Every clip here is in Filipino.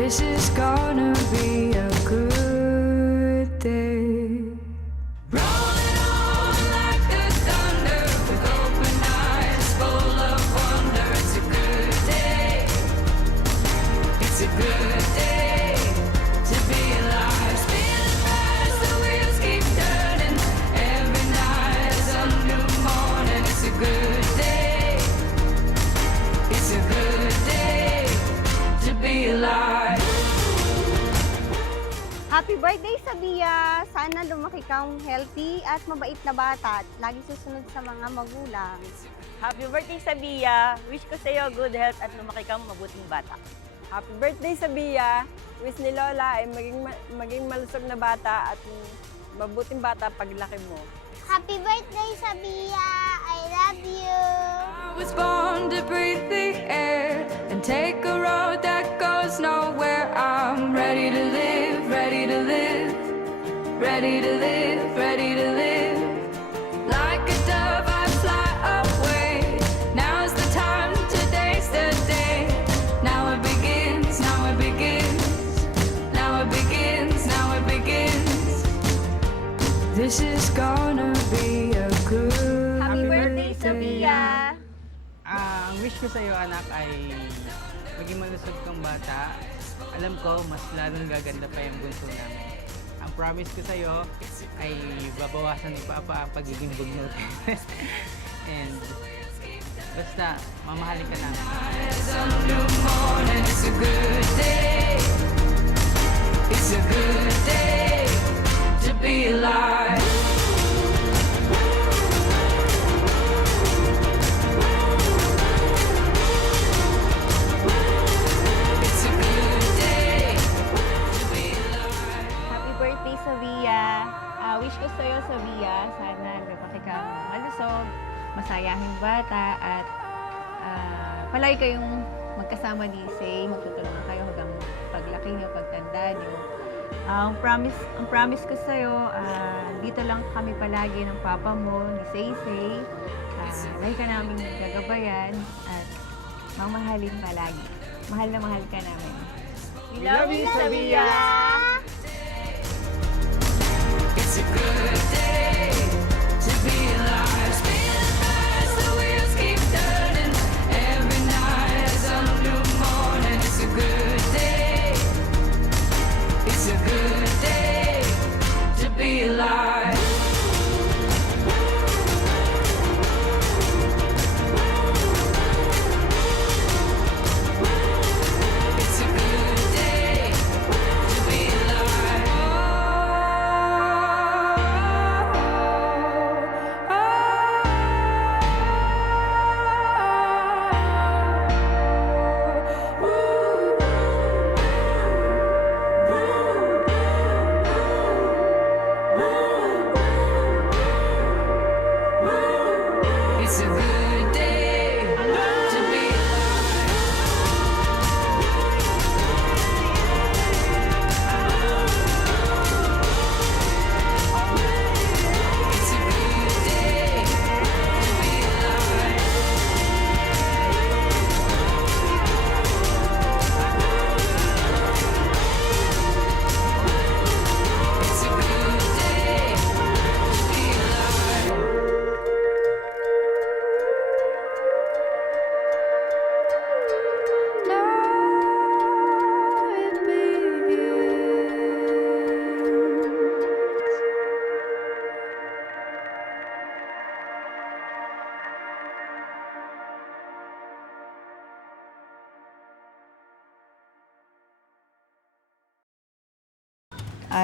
This is gonna be a good day. Rolling on like the thunder with open eyes full of wonder. It's a good day. It's a good day to be alive. Spinning fast, the wheels keep turning. Every night is a new morning. It's a good day. It's a good day to be alive. Happy birthday, Sabia! Sana lumaki kang healthy at mabait na bata at lagi susunod sa mga magulang. Happy birthday, Sabia! Wish ko sa'yo good health at lumaki kang mabuting bata. Happy birthday, Sabia! Wish ni Lola ay maging malusog na bata at mabuting bata paglaki mo. Happy birthday, Sabia! I love you! I was born to breathe the air and take a road that goes nowhere. I'm ready to live, ready to live, ready to live, ready to live. Like a dove I fly away. Now's the time, today's the day. Now it begins, now it begins, now it begins, now it begins. This is gonna be a good Happy birthday, Sabia! Ang wish ko sa iyo, anak, ay maging malusog kang bata. Alam ko, mas lalong gaganda pa yung bunso namin. Ang promise ko sa iyo ay babawasan ni Papa ang pagiging bugnot. And basta, mamahalin ka namin. It's a new morning, it's a good day. It's a good day to be alive. It's a good day to be alive. Happy birthday, Sabia! Wish ko sa'yo, Sabia, sana lumaki kang malusog, masayahing bata, at palagi kayong magkasama ni Say, magtutulungan kayo hanggang paglaki niyo, pagtanda niyo. Ang promise ko sa'yo, dito lang kami palagi ng papa mo, ni Say. Lagi ka namin gagabayan at mamahalin palagi. Mahal na mahal ka namin. We love you, Sabia! It's a good day to be alive. Spinning fast, the wheels keep turning. Every night is a new morning. It's a good day. It's a good day to be alive. It's a good day to be alive. It's a good day to be alive. It's a good day to be alive. It's a good day to be alive. Now it begins.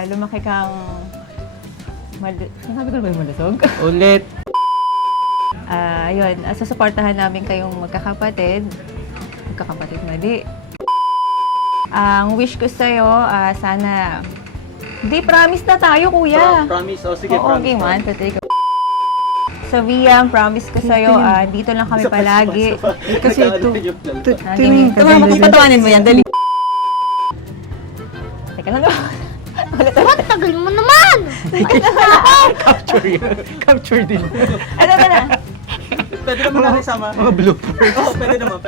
Lumaki kang Sinabi ko na ba yung malusog? Ulit! Yun, susuportahan namin kayong magkakapatid. Magkakapatid, mali. Ang wish ko sa'yo, sana... Di, promise na tayo, kuya. Promise. O sige, Oo, promise. okay, man. Patay ka. Sabia, promise ko sa'yo, dito lang kami palagi. Kasi ito. Patawanin mo yan, dali. Teka lang naman. Ba't tagal mo naman? Capture yun. Capture din. Ano na? Pwede naman natin sama. Mga bloopers. Oo, pwede naman.